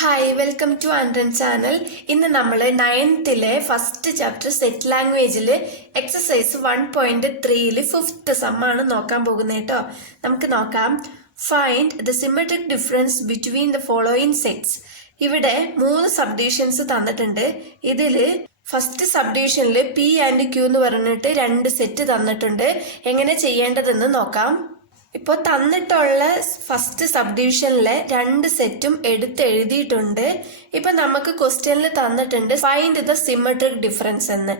Hi welcome to ആൻഡ്രൻ channel. ഇന്ന് നമ്മൾ 9th ഫസ്റ്റ് ചാപ്റ്റർ സെറ്റ് ലാംഗ്വേജിൽ എക്സസൈസ് 1.3 ഫിഫ്ത്ത് സമ്മാണ് നോക്കാൻ പോകുന്നത് കേട്ടോ. നമുക്ക് നോക്കാം. Find the symmetric difference between the following sets. ഇവിടെ 3 സബ്ഡിവിഷൻസ് തന്നിട്ടുണ്ട്. ഇതിൽ ഫസ്റ്റ് സബ്ഡിവിഷനിൽ പി ആൻഡ് ക്യൂ എന്ന് പറഞ്ഞിട്ട് 2 സെറ്റ് തന്നിട്ടുണ്ട്. എങ്ങനെ ചെയ്യേണ്ടതെന്ന് നോക്കാം. ഇപ്പോൾ തന്നിട്ടുള്ള ഫസ്റ്റ് സബ്ഡിവിഷനിലെ 2 സെറ്റും എഴുതിയിട്ടുണ്ട്. ഇപ്പൊ നമുക്ക് ക്വസ്റ്റ്യനിൽ തന്നിട്ടുണ്ട് ഫൈൻഡ് ദ സിമെട്രിക് ഡിഫറൻസ് എന്ന്.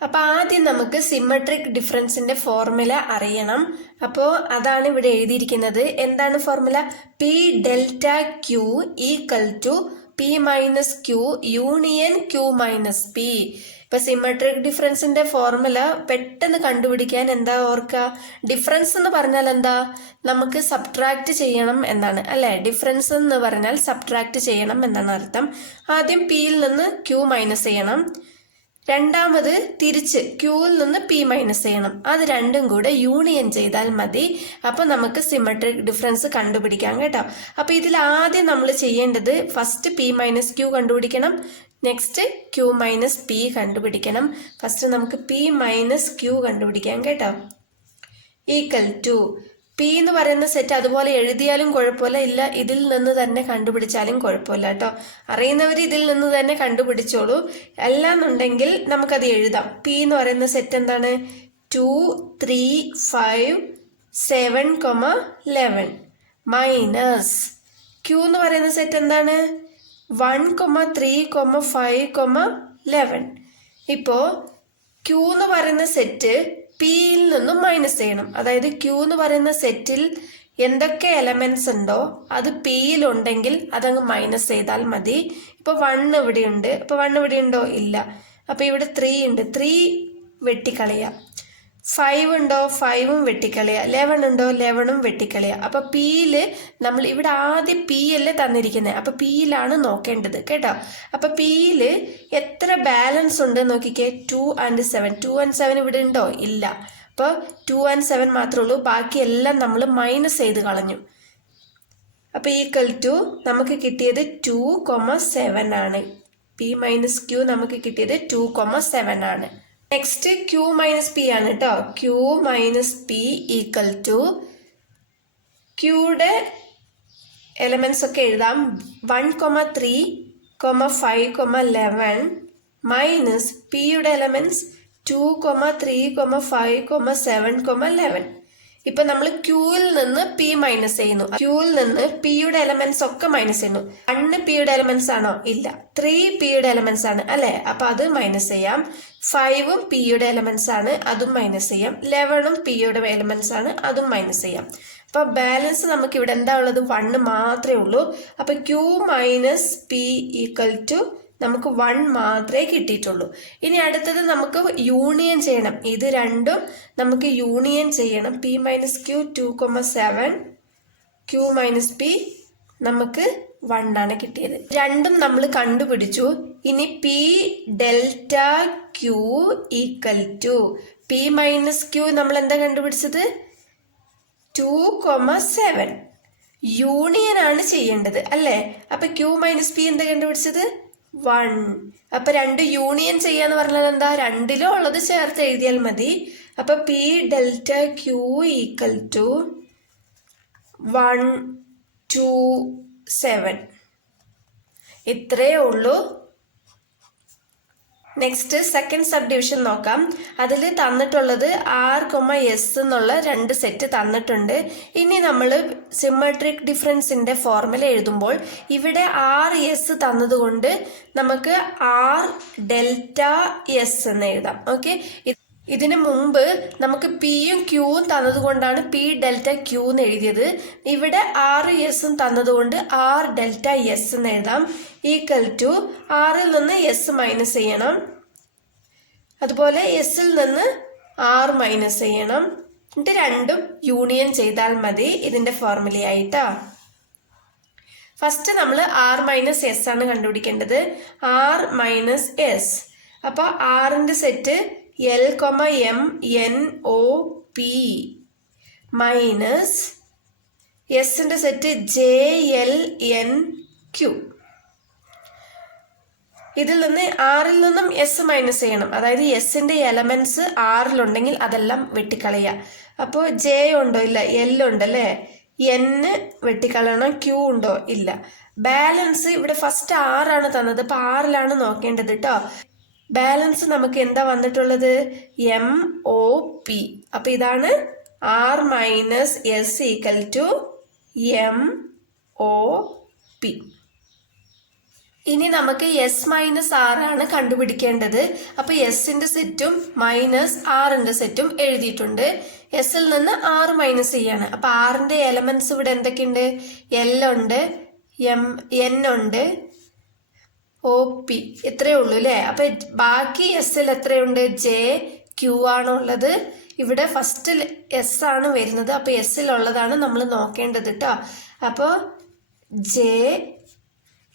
അപ്പൊ ആദ്യം നമുക്ക് സിമെട്രിക് ഡിഫറൻസിന്റെ ഫോർമുല അറിയണം. അപ്പോൾ അതാണ് ഇവിടെ എഴുതിയിരിക്കുന്നത്. എന്താണ് formula? P delta Q equal to P minus Q union Q minus P. ഇപ്പൊ സിമെട്രിക് ഡിഫറൻസിന്റെ ഫോർമുല പെട്ടെന്ന് കണ്ടുപിടിക്കാൻ എന്താ ഓർക്കുക? ഡിഫറൻസ് എന്ന് പറഞ്ഞാൽ എന്താ? നമുക്ക് സബ്ട്രാക്ട് ചെയ്യണം എന്നാണ് അല്ലെ? ഡിഫറൻസ് എന്ന് പറഞ്ഞാൽ സബ്ട്രാക്ട് ചെയ്യണം എന്നാണ് അർത്ഥം. ആദ്യം പിയിൽ നിന്ന് ക്യൂ മൈനസ് ചെയ്യണം, രണ്ടാമത് തിരിച്ച് ക്യൂവിൽ നിന്ന് പി മൈനസ് ചെയ്യണം. അത് രണ്ടും കൂടെ യൂണിയൻ ചെയ്താൽ മതി. അപ്പൊ നമുക്ക് സിമെട്രിക് ഡിഫറൻസ് കണ്ടുപിടിക്കാം കേട്ടോ. അപ്പൊ ഇതിൽ ആദ്യം നമ്മൾ ചെയ്യേണ്ടത് ഫസ്റ്റ് പി മൈനസ് ക്യൂ കണ്ടുപിടിക്കണം, നെക്സ്റ്റ് ക്യൂ മൈനസ് പി കണ്ടുപിടിക്കണം. ഫസ്റ്റ് നമുക്ക് പി മൈനസ് ക്യൂ കണ്ടുപിടിക്കാം കേട്ടോ. ഈക്വൽ ടു പി എന്ന് പറയുന്ന സെറ്റ് അതുപോലെ എഴുതിയാലും കുഴപ്പമില്ല, ഇല്ല ഇതിൽ നിന്ന് തന്നെ കണ്ടുപിടിച്ചാലും കുഴപ്പമില്ല കേട്ടോ. അറിയുന്നവർ ഇതിൽ നിന്ന് തന്നെ കണ്ടുപിടിച്ചോളൂ. അല്ലാന്നുണ്ടെങ്കിൽ നമുക്കത് എഴുതാം. പി എന്ന് പറയുന്ന സെറ്റ് എന്താണ്? 2 3 5 7, 11 മൈനസ് ക്യൂ എന്ന് പറയുന്ന സെറ്റ് എന്താണ്? 1, 3, 5, 11. ഇപ്പോ ക്യൂ എന്ന് പറയുന്ന സെറ്റ് പിയിൽ നിന്നും മൈനസ് ചെയ്യണം. അതായത് ക്യൂ എന്ന് പറയുന്ന സെറ്റിൽ എന്തൊക്കെ എലമെന്റ്സ് ഉണ്ടോ അത് പിയിൽ ഉണ്ടെങ്കിൽ അതങ്ങ് മൈനസ് ചെയ്താൽ മതി. ഇപ്പൊ 1 ഇവിടെ ഉണ്ട്. ഇപ്പൊ 1 ഇവിടെ ഉണ്ടോ? ഇല്ല. അപ്പൊ ഇവിടെ 3 ഉണ്ട്. 3 വെട്ടിക്കളയാം. 5 ഉണ്ടോ? 5ഉം വെട്ടിക്കളയാ. 11 ഉണ്ടോ? 11ഉം വെട്ടിക്കളയാ. അപ്പൊ പിയില് നമ്മൾ ഇവിടെ ആദ്യം പി അല്ലേ തന്നിരിക്കുന്നത്, അപ്പൊ പിയിലാണ് നോക്കേണ്ടത് കേട്ടോ. അപ്പൊ പിയില് എത്ര ബാലൻസ് ഉണ്ട് നോക്കിക്കേ. 2 and 7. 2 and 7 ഇവിടെ ഉണ്ടോ? ഇല്ല. അപ്പൊ 2 and 7 മാത്രമേ ഉള്ളൂ. ബാക്കി എല്ലാം നമ്മൾ മൈനസ് ചെയ്ത് കളഞ്ഞു. അപ്പൊ ഈക്വൽ ടു നമുക്ക് കിട്ടിയത് 2,7 ആണ്. പി മൈനസ് ക്യൂ നമുക്ക് കിട്ടിയത് 2,7 ആണ്. നെക്സ്റ്റ് ക്യൂ മൈനസ് പി ആണ് കേട്ടോ. Q minus P equal to ക്യൂയുടെ എലമെന്റ്സ് ഒക്കെ എഴുതാം. 1, 3, 5, 11 മൈനസ് പിയുടെ എലമെന്റ്സ് 2, 3, 5, 7, 11. ഇപ്പൊ നമ്മൾ ക്യൂവിൽ നിന്ന് പി മൈനസ് ചെയ്യുന്നു. ക്യൂവിൽ നിന്ന് പിയുടെ എലമെന്റ്സ് ഒക്കെ മൈനസ് ചെയ്യുന്നു. 1 പിയുടെ എലമെന്റ്സ് ആണോ? ഇല്ല. 3 പിയുടെ എലമെന്റ്സ് ആണ് അല്ലെ? അപ്പൊ അത് മൈനസ് ചെയ്യാം. 5ഉം പിയുടെ എലമെന്റ്സ് ആണ്, അതും മൈനസ് ചെയ്യാം. 11ഉം പിയുടെ എലമെന്റ്സ് ആണ്, അതും മൈനസ് ചെയ്യാം. അപ്പൊ ബാലൻസ് നമുക്ക് ഇവിടെ എന്താ ഉള്ളത്? 1 മാത്രമേ ഉള്ളൂ. അപ്പൊ Q minus P equal to നമുക്ക് 1 മാത്രമേ കിട്ടിയിട്ടുള്ളൂ. ഇനി അടുത്തത് നമുക്ക് യൂണിയൻ ചെയ്യണം. ഇത് രണ്ടും നമുക്ക് യൂണിയൻ ചെയ്യണം. P minus Q 2,7, Q minus P നമുക്ക് 1 ആണ് കിട്ടിയത്. രണ്ടും നമ്മൾ കണ്ടുപിടിച്ചു. ഇനി P delta Q equal to P minus Q നമ്മൾ എന്താ കണ്ടുപിടിച്ചത്? 2,7. യൂണിയൻ ആണ് ചെയ്യേണ്ടത് അല്ലേ? അപ്പൊ ക്യൂ മൈനസ് പി എന്താ കണ്ടുപിടിച്ചത്? 1. അപ്പൊ 2 യൂണിയൻ ചെയ്യാന്ന് പറഞ്ഞാൽ എന്താ? രണ്ടിലും ഉള്ളത് ചേർത്ത് എഴുതിയാൽ മതി. അപ്പൊ P delta Q equal to 1, 2, 7. ഇത്രയേ ഉള്ളൂ. നെക്സ്റ്റ് സെക്കൻഡ് സബ് ഡിവിഷൻ നോക്കാം. അതിൽ തന്നിട്ടുള്ളത് R, S എന്നുള്ള 2 സെറ്റ് തന്നിട്ടുണ്ട്. ഇനി നമ്മൾ സിമെട്രിക് ഡിഫറൻസിന്റെ ഫോർമുല എഴുതുമ്പോൾ ഇവിടെ RS തന്നതുകൊണ്ട് നമുക്ക് R ഡെൽറ്റ S എന്ന് എഴുതാം. ഓക്കെ. ഇതിനു മുമ്പ് നമുക്ക് പിയും ക്യൂവും തന്നതുകൊണ്ടാണ് പി ഡെൽറ്റ ക്യൂ എന്ന് എഴുതിയത്. ഇവിടെ RS തന്നതുകൊണ്ട് R ഡെൽറ്റ S എന്ന് എഴുതാം. ഈക്വൽ ടു ആറിൽ നിന്ന് എസ് മൈനസ് ചെയ്യണം, അതുപോലെ എസിൽ നിന്ന് R മൈനസ് ചെയ്യണം. എന്നിട്ട് രണ്ടും യൂണിയൻ ചെയ്താൽ മതി ഇതിന്റെ ഫോർമുലയായിട്ടാ. ഫസ്റ്റ് നമ്മൾ R മൈനസ് എസ് ആണ് കണ്ടുപിടിക്കേണ്ടത്. R minus S. അപ്പൊ ആറിന്റെ set L, M, N, O, P minus എസിന്റെ സെറ്റ് JLNQ. ഇതിൽ നിന്ന് ആറിൽ നിന്നും എസ് മൈനസ് ചെയ്യണം. അതായത് എസിന്റെ എലമെന്റ്സ് ആറിലുണ്ടെങ്കിൽ അതെല്ലാം വെട്ടിക്കളയുക. അപ്പോൾ ജെ ഉണ്ടോ? ഇല്ല. എൽ ഉണ്ടല്ലേ? എൻ വെട്ടിക്കളയണം. ക്യൂ ഉണ്ടോ? ഇല്ല. ബാലൻസ് ഇവിടെ ഫസ്റ്റ് ആറാണ് തന്നത്, അപ്പൊ ആറിലാണ് നോക്കേണ്ടത് കേട്ടോ. ബാലൻസ് നമുക്ക് എന്താ വന്നിട്ടുള്ളത്? M O P. അപ്പൊ ഇതാണ് R minus S equal to M O P. ഇനി നമുക്ക് എസ് മൈനസ് ആറാണ് കണ്ടുപിടിക്കേണ്ടത്. അപ്പൊ എസിന്റെ സെറ്റും മൈനസ് ആറിന്റെ സെറ്റും എഴുതിയിട്ടുണ്ട്. എസിൽ നിന്ന് ആറ് മൈനസ് ചെയ്യാണ്. അപ്പൊ ആറിന്റെ എലമെന്റ്സ് ഇവിടെ എന്തൊക്കെയുണ്ട്? എൽ ഉണ്ട്, എൻ ഉണ്ട്, ഒ പി. ഇത്രയേ ഉള്ളൂ അല്ലേ? അപ്പൊ ബാക്കി എസിൽ എത്രയുണ്ട്? ജെ ക്യൂ ആണുള്ളത്. ഇവിടെ ഫസ്റ്റ് എസ് ആണ് വരുന്നത്. അപ്പൊ എസിലുള്ളതാണ് നമ്മൾ നോക്കേണ്ടത് കേട്ടോ. അപ്പോൾ ജെ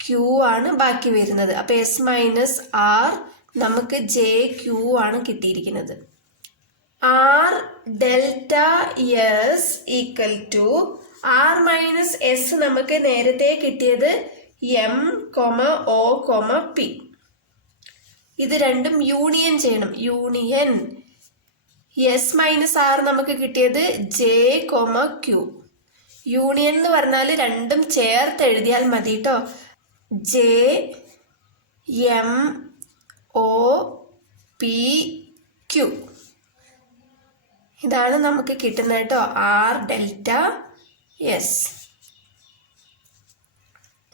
ക്യൂ ആണ് ബാക്കി വരുന്നത്. അപ്പൊ എസ് മൈനസ് ആർ നമുക്ക് ജെ ക്യൂ ആണ് കിട്ടിയിരിക്കുന്നത്. R delta S equal to R minus S നമുക്ക് നേരത്തെ കിട്ടിയത് എം ഒ പി. ഇത് രണ്ടും യൂണിയൻ ചെയ്യണം. യൂണിയൻ എസ് മൈനസ് ആർ നമുക്ക് കിട്ടിയത് ജെ ക്യൂ. യൂണിയൻ എന്ന് പറഞ്ഞാൽ രണ്ടും ചേർത്ത് എഴുതിയാൽ മതി കേട്ടോ. J M O P Q. ഇതാണ് നമുക്ക് കിട്ടുന്നത് കേട്ടോ. R delta S.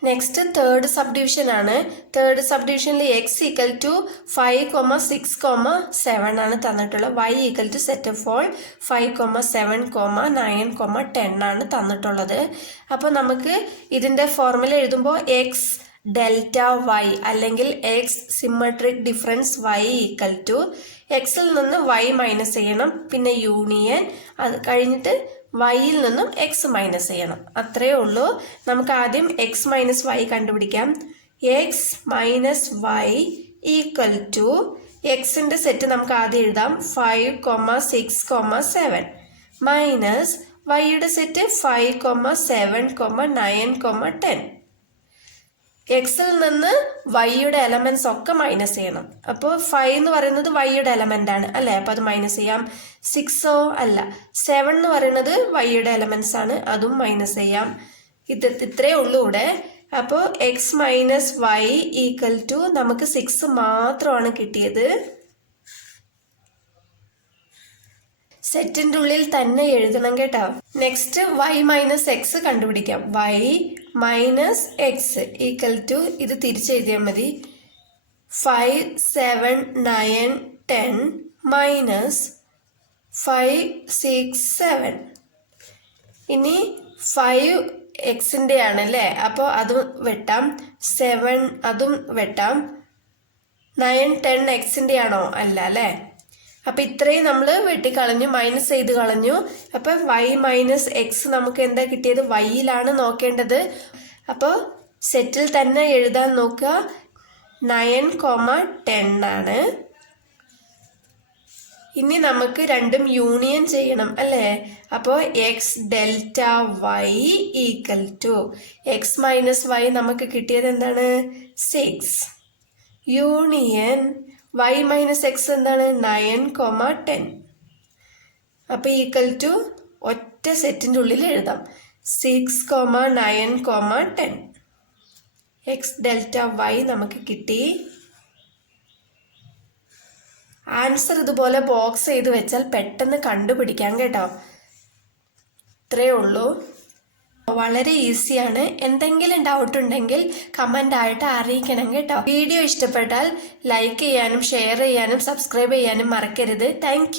Next third sub division ആണ്. തേർഡ് സബ് ഡിവിഷനിൽ എക്സ് ഈക്വൽ ടു 5, 6, 7 ആണ് തന്നിട്ടുള്ളത്. Y equal to set of all 5, 7, 9, 10 ആണ് തന്നിട്ടുള്ളത്. അപ്പോൾ നമുക്ക് ഇതിൻ്റെ ഫോർമുല എഴുതുമ്പോൾ എക്സ് ഡെൽറ്റ വൈ അല്ലെങ്കിൽ X symmetric difference Y equal to എക്സിൽ നിന്ന് വൈ മൈനസ് ചെയ്യണം, പിന്നെ യൂണിയൻ, അത് കഴിഞ്ഞിട്ട് വൈയിൽ നിന്നും എക്സ് മൈനസ് ചെയ്യണം. അത്രയേ ഉള്ളൂ. നമുക്ക് ആദ്യം എക്സ് മൈനസ് വൈ കണ്ടുപിടിക്കാം. X minus Y equal to എക്സിന്റെ സെറ്റ് നമുക്ക് ആദ്യം എഴുതാം 5, 6, 7 മൈനസ് വൈയുടെ സെറ്റ് 5, 7, 9, 10. എക്സിൽ നിന്ന് വൈയുടെ എലമെന്റ്സ് ഒക്കെ മൈനസ് ചെയ്യണം. അപ്പോൾ 5 എന്ന് പറയുന്നത് വൈയുടെ എലമെന്റ് ആണ് അല്ലേ? അപ്പൊ അത് മൈനസ് ചെയ്യാം. 6 അല്ല, 7 എന്ന് പറയുന്നത് വൈയുടെ എലമെന്റ്സ് ആണ്, അതും മൈനസ് ചെയ്യാം. ഇത്രയേ ഉള്ളൂ ഇവിടെ. അപ്പോൾ X minus Y equal to നമുക്ക് 6 മാത്രമാണ് കിട്ടിയത്. സെറ്റിന്റെ ഉള്ളിൽ തന്നെ എഴുതണം കേട്ടോ. നെക്സ്റ്റ് വൈ മൈനസ് എക്സ് കണ്ടുപിടിക്കാം. Y minus X equal to ഇത് തിരിച്ചെഴുതിയാൽ മതി. 5, 7, 9, 10 മൈനസ് 5, 6, 7. ഇനി 5 എക്സിന്റെ ആണ് അല്ലേ? അപ്പോൾ അതും വെട്ടാം. 7 അതും വെട്ടാം. 9, 10 എക്സിന്റെ ആണോ? അല്ല അല്ലേ? അപ്പൊ ഇത്രയും നമ്മൾ വെട്ടിക്കളഞ്ഞു, മൈനസ് ചെയ്ത് കളഞ്ഞു. അപ്പൊ വൈ മൈനസ് എക്സ് നമുക്ക് എന്താ കിട്ടിയത്? വൈയിലാണ് നോക്കേണ്ടത്. അപ്പോൾ സെറ്റിൽ തന്നെ എഴുതാൻ നോക്കുക. 9, 10 ആണ്. ഇനി നമുക്ക് രണ്ടും യൂണിയൻ ചെയ്യണം അല്ലേ? അപ്പോൾ X delta Y equal to X minus Y നമുക്ക് കിട്ടിയത് എന്താണ്? 6 യൂണിയൻ വൈ മൈനസ് എക്സ് എന്താണ്? 9, 10. അപ്പോൾ ഈക്വൽ ടു ഒറ്റ സെറ്റിൻ്റെ ഉള്ളിൽ എഴുതാം. 6, 9, 10. എക്സ് ഡെൽറ്റ വൈ നമുക്ക് കിട്ടി. ആൻസർ ഇതുപോലെ ബോക്സ് ചെയ്ത് വെച്ചാൽ പെട്ടെന്ന് കണ്ടുപിടിക്കാം കേട്ടോ. ഇത്രയേ ഉള്ളൂ. വളരെ ഈസിയാണ്. എന്തെങ്കിലും ഡൗട്ട് ഉണ്ടെങ്കിൽ കമന്റ് ആയിട്ട് അറിയിക്കണം കേട്ടോ. വീഡിയോ ഇഷ്ടപ്പെട്ടാൽ ലൈക്ക് ചെയ്യാനും ഷെയർ ചെയ്യാനും സബ്സ്ക്രൈബ് ചെയ്യാനും മറക്കരുത്. താങ്ക്